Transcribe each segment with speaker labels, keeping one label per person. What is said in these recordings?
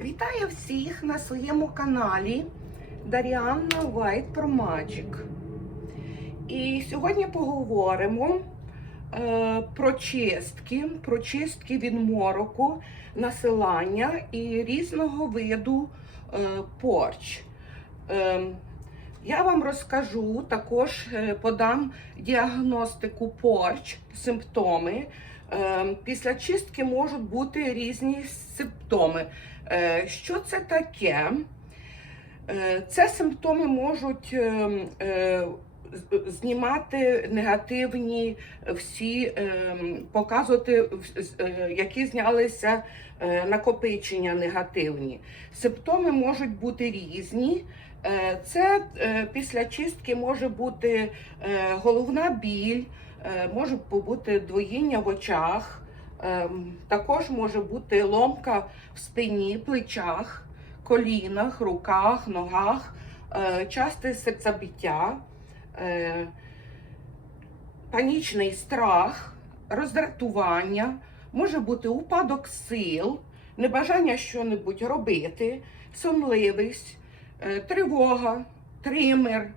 Speaker 1: Вітаю всіх на своєму каналі Даріанна White про Magic. І сьогодні поговоримо е, про чистки, про чистки від мороку, насилання і різного виду е, порч. Е, я вам розкажу, також е, подам діагностику порч, симптоми. Е, Після чистки можуть бути різні симптоми. Е, Що це таке? Е, Це симптоми можуть е, е, знімати негативні всі, е, показувати, які знялися накопичення негативні. Симптоми можуть бути різні. Це після чистки може бути головна біль, може бути двоїння в очах, ем, також може бути ломка в спині, плечах, колінах, руках, ногах, е, часте серцебиття, е, панічний страх, роздратування, може бути упадок сил, небажання щось робити, сонливість, е, тривога, тример,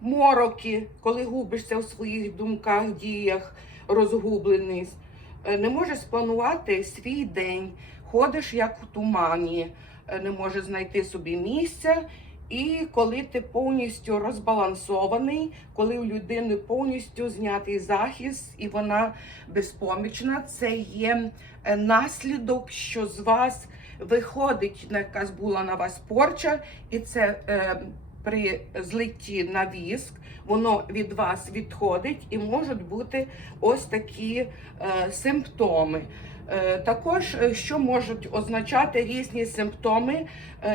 Speaker 1: мороки, коли губишся в своїх думках, діях, розгубленість, не можеш спланувати свій день, ходиш як в тумані, е, не можеш знайти собі місця. І коли ти повністю розбалансований, коли у людини повністю знятий захист і вона безпомічна, це є е, наслідок, що з вас виходить, якась була на вас порча, і це е, при злитті на віск, воно від вас відходить і можуть бути ось такі е, симптоми. Е, Також, е, що можуть означати різні симптоми,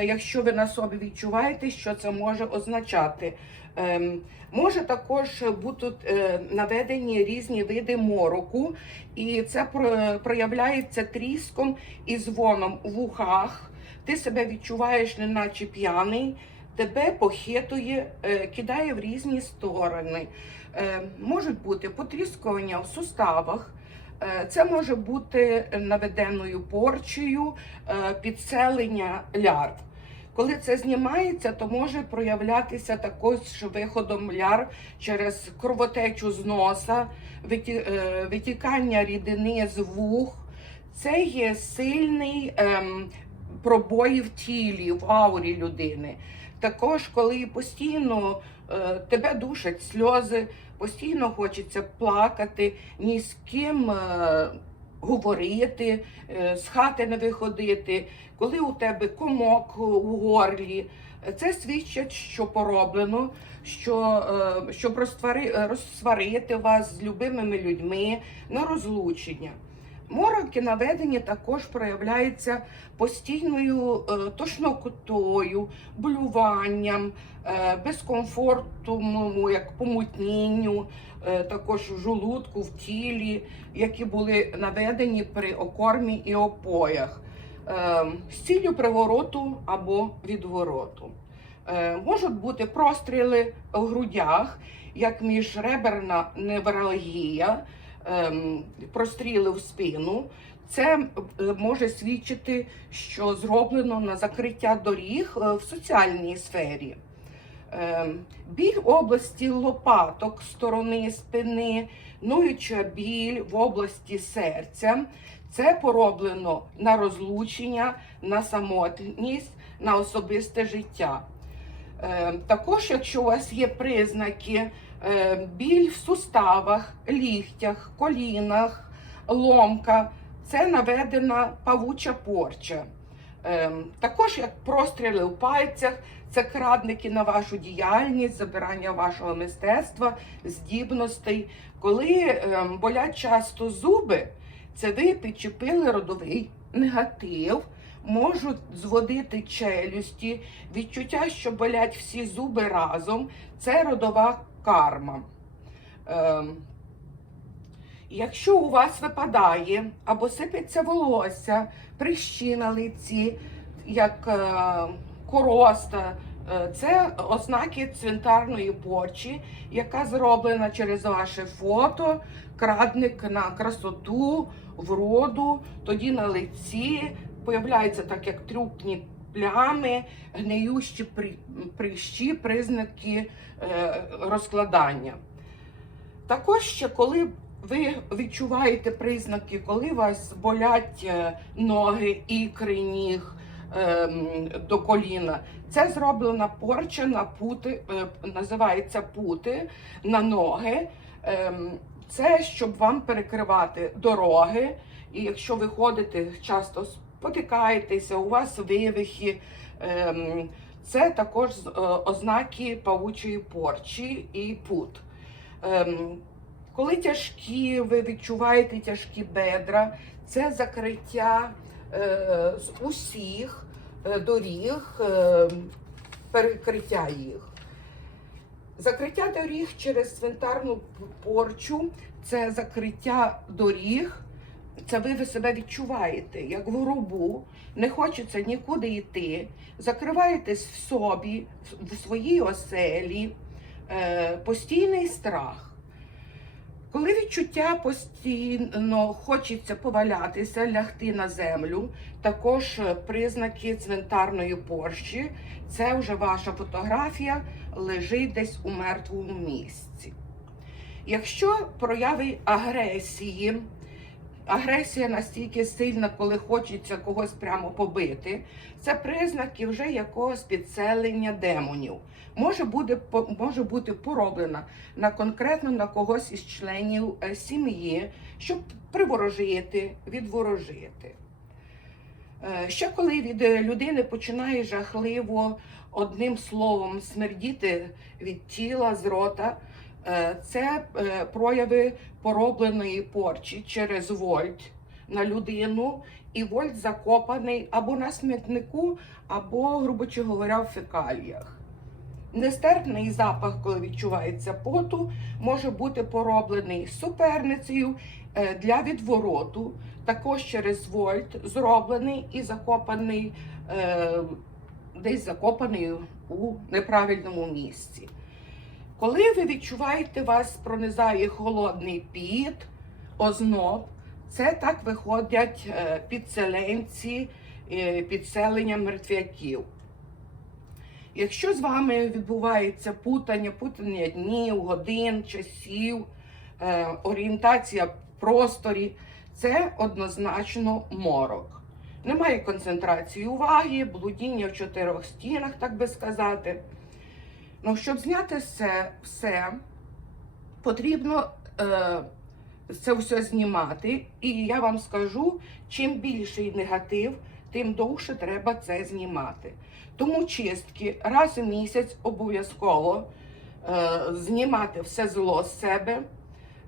Speaker 1: якщо ви на собі відчуваєте, що це може означати. Ем, Може також бути наведені різні види мороку, і це про- проявляється тріском і дзвоном в ухах. Ти себе відчуваєш, неначе п'яний, тебе похитує, е, кидає в різні сторони. Е, Можуть бути потріскування в суставах. Е, Це може бути наведеною порчею, підселення лярв. Коли це знімається, то може проявлятися також виходом ляр через кровотечу з носа, витікання рідини з вух. Це є сильний ем, пробої в тілі, в аурі людини. Також, коли постійно е, тебе душать сльози, постійно хочеться плакати, ні з ким е, говорити, е, з хати не виходити, коли у тебе комок у горлі, це свідчить, що пороблено, що, щоб розсварити вас з любимими людьми на розлучення. Мороки наведені також проявляються постійною е, тошнотою, блюванням, безкомфортом, як помутнінню, е, також в жолудку, в тілі, які були наведені при окормі і опоях, е, з ціллю привороту або відвороту. Можуть бути простріли в грудях, як міжреберна невралгія, простріли в спину. Це е, може свідчити, що зроблено на закриття доріг е, в соціальній сфері. Ем, Біль в області лопаток сторони спини, ноюча біль в області серця. Це пороблено на розлучення, на самотність, на особисте життя. Е, Також, якщо у вас є признаки біль в суставах, ліктях, колінах, ломка, це наведена павуча порча. Е, Також як простріли в пальцях, це крадники на вашу діяльність, забирання вашого мистецтва, здібностей. Коли е, болять часто зуби, це ви підчепили родовий негатив, можуть зводити челюсті, відчуття, що болять всі зуби разом, це родова карма. Ем, Якщо у вас випадає або сипеться волосся, прищі на лиці, як е, короста, е, це ознаки цвинтарної порчі, яка зроблена через ваше фото, крадник на красоту, вроду, тоді на лиці появляються так як трупні плями, гниючі при- прищі, признаки е, розкладання. Також ще коли ви відчуваєте признаки, коли вас болять е, ноги, ікри, ніг ем, до коліна, це зроблена порча на пути, е, називається пути на ноги. Ем, Це щоб вам перекривати дороги. І якщо ви ходите, часто спотикаєтеся, у вас вивихи. ем, Це також е, ознаки павучої порчі і пут. Ем, Коли тяжкі, ви відчуваєте тяжкі бедра, це закриття е, з усіх е, доріг, перекриття їх. Закриття доріг через цвинтарну порчу це закриття доріг. Це ви, себе відчуваєте як в гробу, не хочеться нікуди йти, закриваєтесь в собі, в- в своїй оселі, е, постійний страх. Коли відчуття постійно хочеться повалятися, лягти на землю, також е, признаки цвинтарної порщі, це вже ваша фотографія лежить десь у мертвому місці. Якщо прояви агресії, агресія настільки сильна, коли хочеться когось прямо побити, це признаки вже якогось підселення демонів. Може бути, може бути пороблена на конкретно на когось із членів е, сім'ї, щоб приворожити, відворожити. Е, Ще коли від е, людини починає жахливо одним словом смердіти від тіла, з рота, це е, прояви поробленої порчі через вольт на людину, і вольт закопаний або на смітнику, або, грубо говоря, в фекаліях. Нестерпний запах, коли відчувається поту, може бути пороблений суперницею е, для відвороту, також через вольт зроблений і закопаний, е, десь закопаний у неправильному місці. Коли ви відчуваєте, вас пронизає холодний піт, озноб, це так виходять е, підселенці, е, підселення мертвяків. Якщо з вами відбувається путання, путання днів, годин, часів, е, орієнтація в просторі, це однозначно морок. Немає концентрації уваги, блудіння в чотирьох стінах, так би сказати. Ну, щоб зняти це все, потрібно е, це все знімати. І я вам скажу, чим більший негатив, тим довше треба це знімати. Тому чистки раз у місяць обов'язково е, знімати все зло з себе,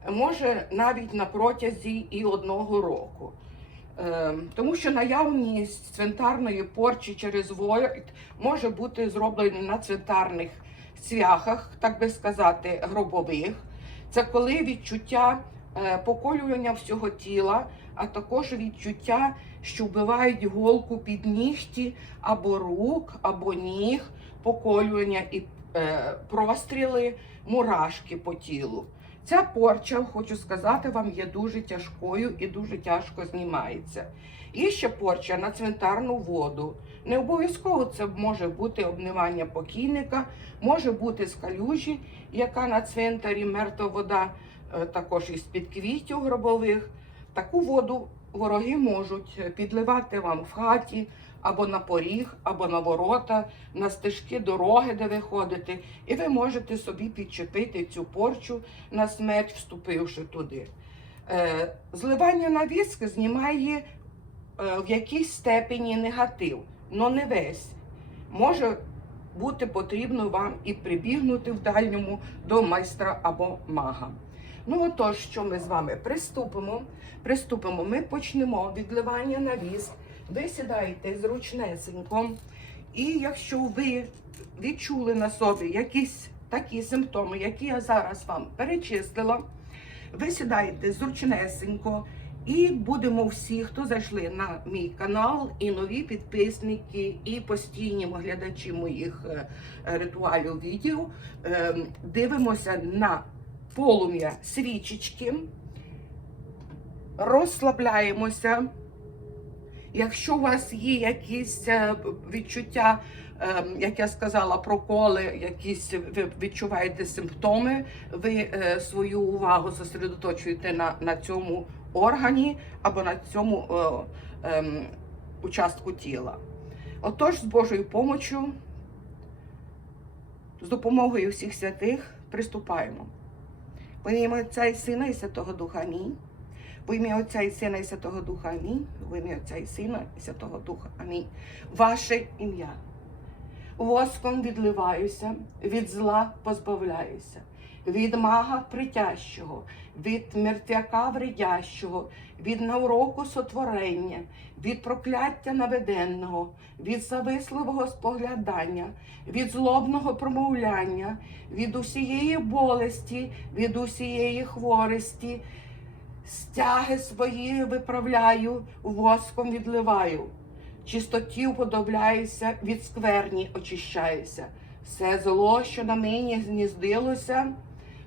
Speaker 1: може навіть на протязі і одного року. Е, тому що наявність цвинтарної порчі через вольт може бути зроблена на цвинтарних цвяхах, так би сказати, гробових. Це коли відчуття е, поколювання всього тіла, а також відчуття, що вбивають голку під нігті або рук, або ніг, поколювання і е, простріли, мурашки по тілу. Ця порча, хочу сказати вам, є дуже тяжкою і дуже тяжко знімається. І ще порча на цвинтарну воду. Не обов'язково це може бути обмивання покійника, може бути з калюжі, яка на цвинтарі мертва вода, е, також із під квітів гробових. Таку воду вороги можуть е, підливати вам в хаті, або на поріг, або на ворота, на стежки дороги, де ви ходите, і ви можете собі підчепити цю порчу на смерть, вступивши туди. Е, Зливання на віск знімає в якійсь степені негатив, але не весь. Може бути потрібно вам і прибігнути в дальньому до майстра або мага. Ну отож, що ми з вами приступимо. Приступимо, ми почнемо відливання на віск. Ви сідаєте зручнесенько, і якщо ви відчули на собі якісь такі симптоми, які я зараз вам перечислила, ви сідаєте зручнесенько, і будемо всі, хто зайшли на мій канал, і нові підписники, і постійні глядачі моїх е, ритуалів відео, е, дивимося на полум'я свічечки, розслабляємося. Якщо у вас є якісь е, відчуття, як я сказала, проколи, якісь ви відчуваєте симптоми, ви свою увагу зосередоточуєте на, на цьому органі або на цьому е, ем, участку тіла. Отож, з Божою помочю, з допомогою всіх святих приступаємо. Во ім'я Отця і Сина і Святого Духа Амінь. Во ім'я Отця і Сина і Святого Духа Амінь. Во ім'я Отця і Сина і Святого Духа Амінь. Ваше ім'я. Воском відливаюся, від зла позбавляюся, від мага притящого, від мертвяка вредящого, від навроку сотворення, від прокляття наведенного, від зависливого споглядання, від злобного промовляння, від усієї болесті, від усієї хворості, стяги свої виправляю, воском відливаю. Чистоті уподобляюся, від скверні очищаюся. Все зло, що на мені гніздилося,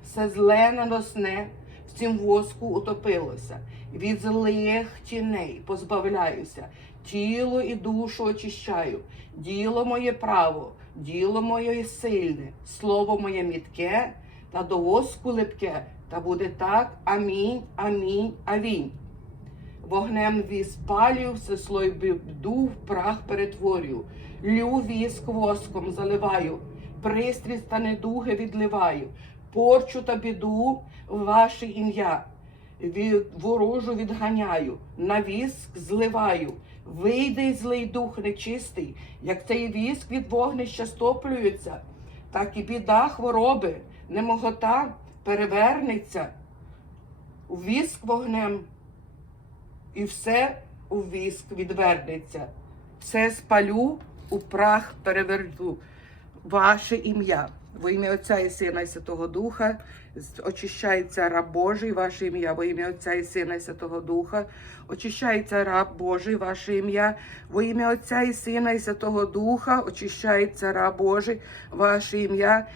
Speaker 1: все зле наносне, в цім воску утопилося. Від злих тіней позбавляюся, тіло і душу очищаю. Діло моє право, діло моє сильне, слово моє мітке, та до воску липке, та буде так. Амінь, амінь, амінь. Вогнем віз палю, все слой біду в прах перетворю. Лю віск воском заливаю, пристрість та недуги відливаю, порчу та біду в ваше ім'я. Від ворожу відганяю, на віск зливаю. Вийде злий дух нечистий, як цей віск від вогнища стоплюється, так і біда хвороби, немогота перевернеться. У віск вогнем і все у віск відвернеться. Все спалю, у прах переверну. Ваше ім'я. Во ім'я Отця і Сина і Святого Духа. Очищається раб Божий, ваше ім'я, во ім'я Отця і Сина і Святого Духа, очищається раб Божий, ваше ім'я, во ім'я Отця і Сина і Святого Духа, очищається раб Божий, ваше ім'я,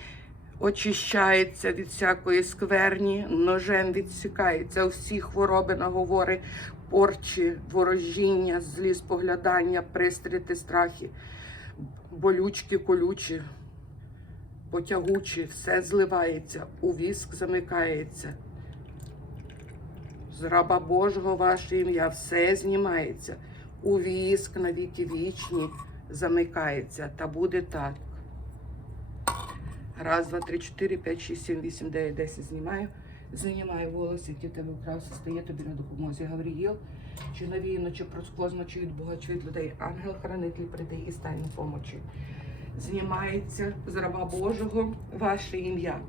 Speaker 1: очищається від всякої скверні, ножем відсікається всі хвороби, наговори, порчі, ворожіння, злі споглядання, пристріти, страхи, болючки, колючі, потягучі, все зливається, у віск замикається. З раба Божого ваше ім'я все знімається, у віск на віки вічні замикається, та буде так. Раз, два, три, чотири, п'ять, шість, сім, вісім, дев'ять, десять знімаю. Знімаю волос, який тебе вкрався, стає тобі на допомозі. Гавріїл, чи навіяно, чи проскозно, чи від Бога, чи від людей. Ангел-хранитель прийде і стане помочі. Знімається з раба Божого ваше ім'я.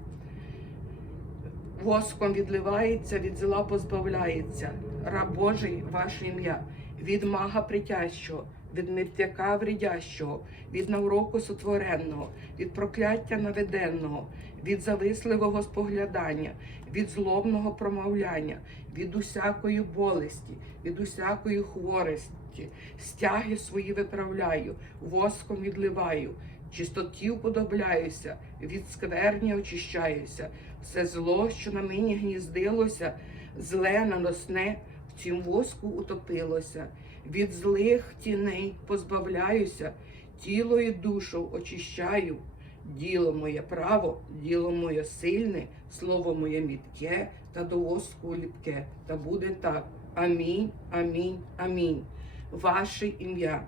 Speaker 1: Воском відливається, від зла позбавляється. Раб Божий, ваше ім'я, від мага притящого, від мертвяка вредящого, від навроку сотворенного, від прокляття наведенного, від зависливого споглядання, від злобного промовляння, від усякої болесті, від усякої хворості, стяги свої виправляю, воском відливаю, чистоті уподобляюся, від скверні очищаюся, все зло, що на мені гніздилося, зле наносне, в цім воску утопилося, від злих тіней позбавляюся, тіло і душу очищаю. Діло моє право, діло моє сильне, слово моє мітке, та до воску ліпке. Та буде так. Амінь, амінь, амінь. Ваше ім'я.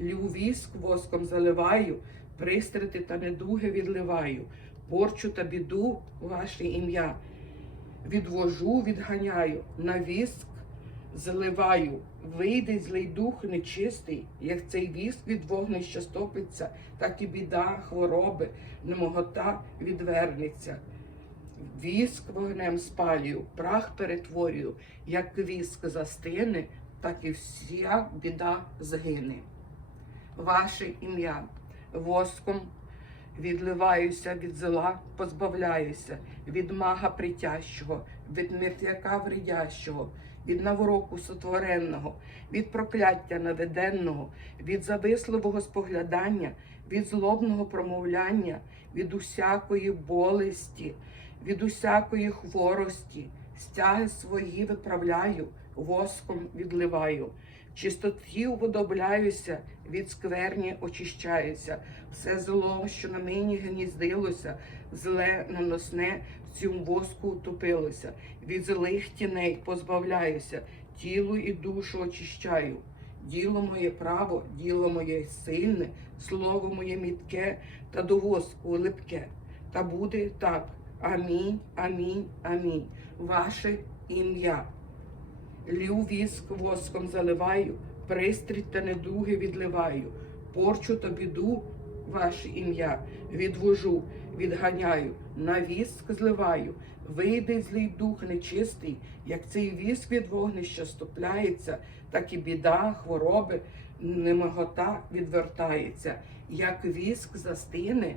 Speaker 1: Лю віск воском заливаю, пристрати та недуги відливаю, порчу та біду ваше ім'я. Відвожу, відганяю, на віск заливаю, вийде злий дух нечистий, як цей віск від вогнища стопиться, так і біда, хвороби, немогота відвернеться. Віск вогнем спалюю, прах перетворюю, як віск застине, так і вся біда згине. Ваше ім'я воском відливаюся від зла, позбавляюся, від мага притящого, від мертвяка вредящого, від навроку сотворенного, від прокляття наведенного, від зависливого споглядання, від злобного промовляння, від усякої болесті, від усякої хворості, стяги свої виправляю, воском відливаю. Чистоті уподобляюся, від скверні очищаюся. Все зло, що на мені гніздилося, зле наносне в цьому воску утопилося. Від злих тіней позбавляюся, тіло і душу очищаю. Діло моє право, діло моє сильне, слово моє мітке, та до воску липке. Та буде так. Амінь, амінь, амінь. Ваше ім'я. Лю віск воском заливаю, пристрій та недуги відливаю, порчу та біду ваше ім'я відвожу, відганяю, на віск зливаю, вийде злий дух нечистий, як цей віск від вогнища стопляється, так і біда, хвороби, немогота відвертається. Як віск застине,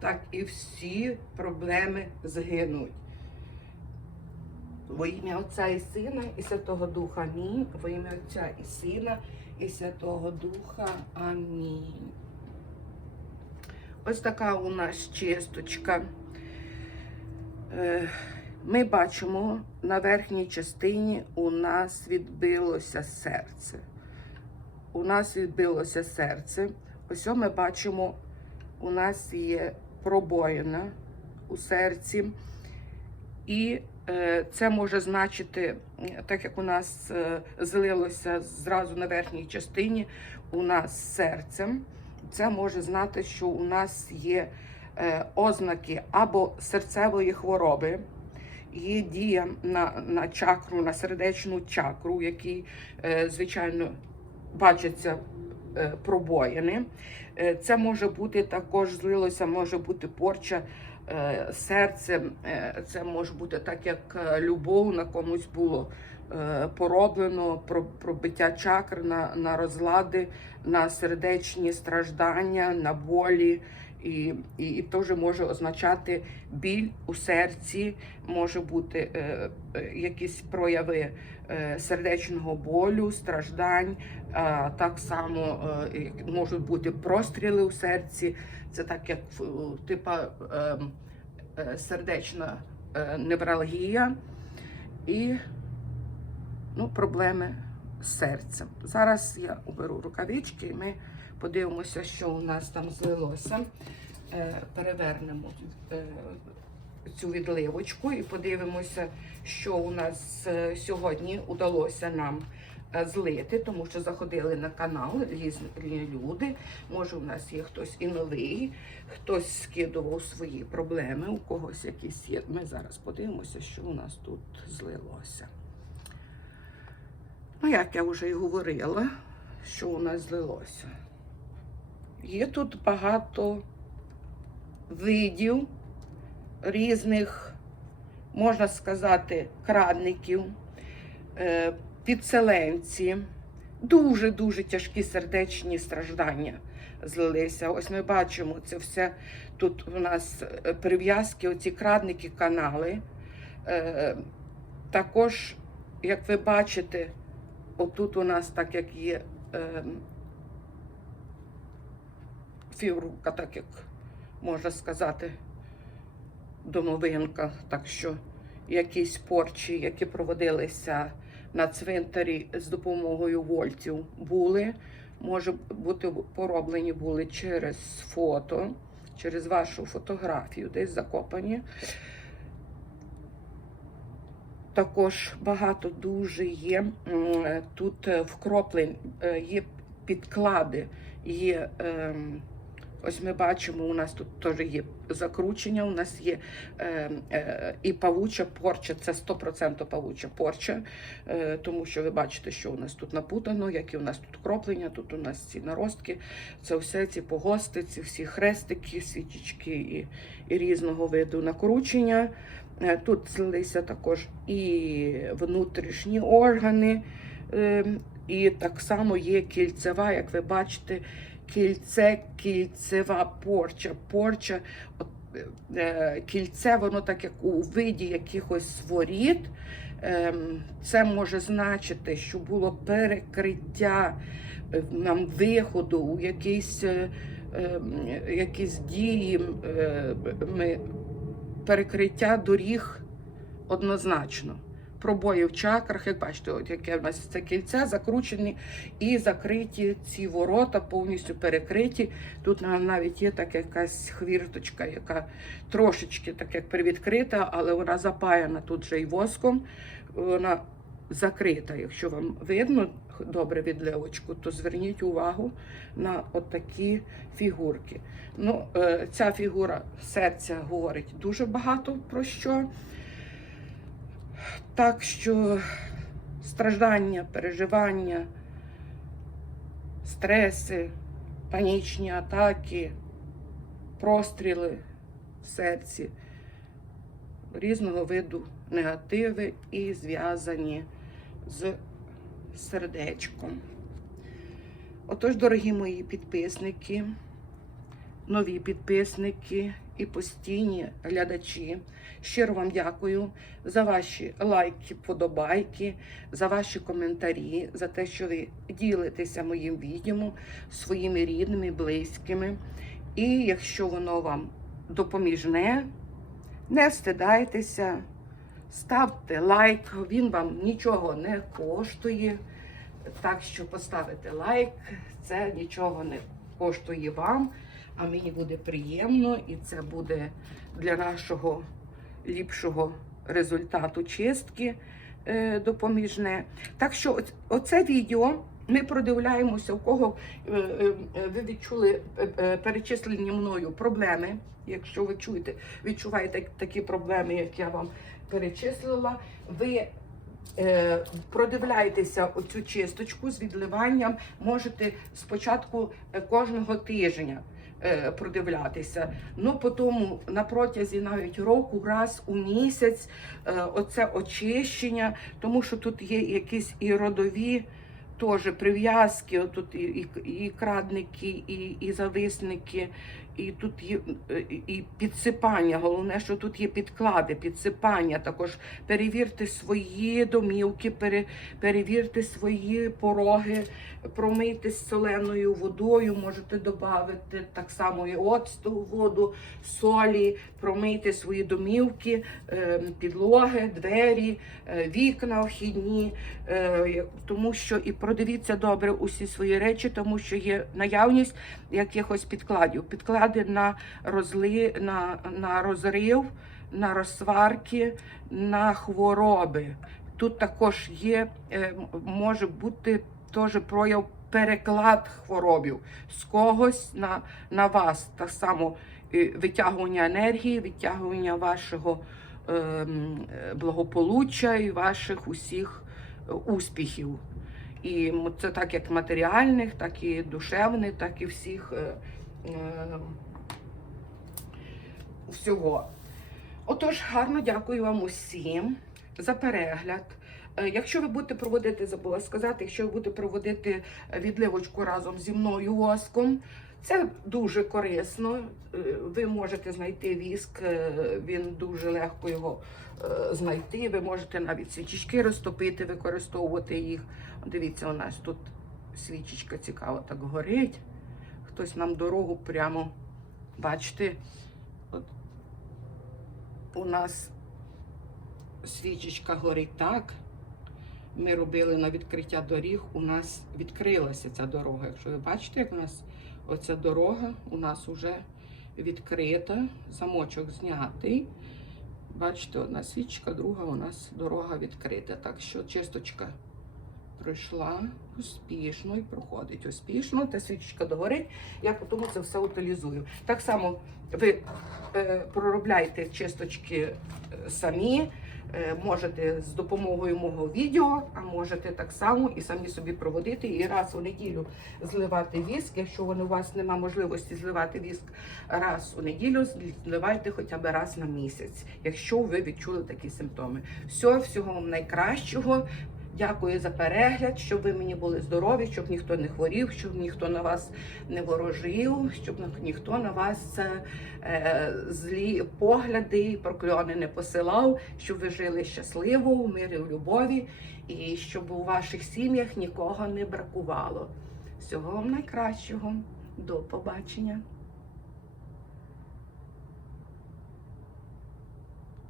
Speaker 1: так і всі проблеми згинуть. Во ім'я Отця і Сина, і Святого Духа. Амінь. Во ім'я Отця і Сина, і Святого Духа. Амінь. Ось така у нас чисточка. Е, Ми бачимо, на верхній частині у нас відбилося серце. У нас відбилося серце. Ось ми бачимо, у нас є пробоїна у серці. І це може значити, е, так як у нас е, злилося зразу на верхній частині, у нас серцем, це може знати, що у нас є е, ознаки або серцевої хвороби, є дія на, на чакру, на сердечну чакру, в е, звичайно, бачаться е, пробоїни. Е, Це може бути також злилося, може бути порча е, серцем. Е, Це може бути так, як е, любов на комусь було е, пороблено, про- пробиття чакр на, на розлади, на сердечні страждання, на болі. І, і, і теж може означати біль у серці, може бути е, е, якісь прояви е, сердечного болю, страждань. А, так само е, можуть бути простріли у серці. Це так як е, типа е, е, сердечна е, невралгія і ну, проблеми серцем. Зараз я уберу рукавички і ми подивимося, що у нас там злилося. Е, Перевернемо е, цю відливочку і подивимося, що у нас е, сьогодні удалося нам злити, тому що заходили на канал різні люди. Може, у нас є хтось і новий, хтось скидував свої проблеми, у когось якісь є. Ми зараз подивимося, що у нас тут злилося. Ну, як я вже і говорила, що у нас злилося. Є тут багато видів різних, можна сказати, крадників, е, підселенці, дуже-дуже тяжкі сердечні страждання злилися. Ось ми бачимо це все. Тут у нас е, прив'язки, оці крадники, канали. Е, Також, як ви бачите, отут у нас так як є е, фігурка, так як можна сказати, домовинка. Так що якісь порчі, які проводилися на цвинтарі з допомогою вольтів, були. Може бути пороблені були через фото, через вашу фотографію, десь закопані. Також багато дуже є тут е, вкроплень, е, є підклади, є. ем, Ось ми бачимо, у нас тут теж є закручення, у нас є е, е, і павуча порча, це 100% павуча порча, е, тому що ви бачите, що у нас тут напутано, які у нас тут кроплення, тут у нас ці наростки, це все ці погости, ці всі хрестики, свічечки і, і різного виду накручення. Е, Тут злилися також і внутрішні органи, е, і так само є кільцева, як ви бачите, кільце, кільцева порча. Порча, от, е, кільце, воно так як у виді якихось воріт. Ем, Це може значити, що було перекриття нам виходу у якісь, ем, якісь дії, ми, перекриття доріг однозначно. пробої в чакрах. Як бачите, от яке в нас це кільце, закручені і закриті ці ворота, повністю перекриті. Тут навіть є така якась хвірточка, яка трошечки так як привідкрита, але вона запаяна тут же і воском. Вона закрита. Якщо вам видно добре відливочку, то зверніть увагу на отакі фігурки. Ну, е, ця фігура серця говорить дуже багато про що. Так що страждання, переживання, стреси, панічні атаки, простріли в серці, різного виду негативи і зв'язані з сердечком. Отож, дорогі мої підписники, нові підписники і постійні глядачі. Щиро вам дякую за ваші лайки, подобайки, за ваші коментарі, за те, що ви ділитеся моїм відео своїми рідними, близькими. І якщо воно вам допоміжне, не встидайтеся, ставте лайк, він вам нічого не коштує. Так що поставити лайк, це нічого не коштує вам, а мені буде приємно, і це буде для нашого ліпшого результату чистки е, допоміжне. Так що оце відео ми продивляємося, у кого е, е, ви відчули перечислені мною проблеми. Якщо ви чуєте, відчуваєте такі проблеми, як я вам перечислила, ви е, продивляєтеся оцю чисточку з відливанням, можете спочатку е, кожного тижня е, продивлятися. Ну, потім на протязі навіть року, раз у місяць, е, оце очищення, тому що тут є якісь і родові. Теж прив'язки, тут і, і, і крадники, і, і зависники, і тут є е, і підсипання. Головне, що тут є підклади, підсипання. Також перевірте свої домівки, пере, перевірте свої пороги, промийте з соленою водою, можете додати так само і оцту воду, солі, промийте свої домівки, е, підлоги, двері, е, вікна вхідні, тому що і продивіться добре усі свої речі, тому що є наявність якихось підкладів. Підклади на розли, на, на розрив, на розсварки, на хвороби. Тут також є, е, може бути теж прояв переклад хворобів з когось на, на вас. Так само е, витягування енергії, витягування вашого е, благополуччя і ваших усіх успіхів. І це так як матеріальних, так і душевних, так і всіх всього. Отож, гарно дякую вам усім за перегляд. Е, Якщо ви будете проводити, забула сказати, якщо ви будете проводити е, відливочку разом зі мною воском, це дуже корисно. Е, Ви можете знайти віск, е, він дуже легко його е, знайти. Ви можете навіть свічечки розтопити, використовувати їх. Дивіться, у нас тут свічечка цікаво так горить. Хтось нам дорогу прямо, бачите, от у нас свічечка горить так. Ми робили на відкриття доріг, у нас відкрилася ця дорога. Якщо ви бачите, як у нас оця дорога у нас вже відкрита, замочок знятий. Бачите, одна свічка, друга у нас дорога відкрита. Так що чисточка пройшла успішно і проходить успішно. Та свічечка догорить. Я потім це все утилізую. Так само ви е, проробляйте чисточки е, самі. Е, Можете з допомогою мого відео, а можете так само і самі собі проводити і раз у неділю зливати віск. Якщо у вас немає можливості зливати віск раз у неділю, зливайте хоча б раз на місяць, якщо ви відчули такі симптоми. Все, всього вам найкращого. Дякую за перегляд, щоб ви мені були здорові, щоб ніхто не хворів, щоб ніхто на вас не ворожив, щоб ніхто на вас е, е, злі погляди і прокльони не посилав, щоб ви жили щасливо, в мирі, в любові, і щоб у ваших сім'ях нікого не бракувало. Всього вам найкращого. До побачення.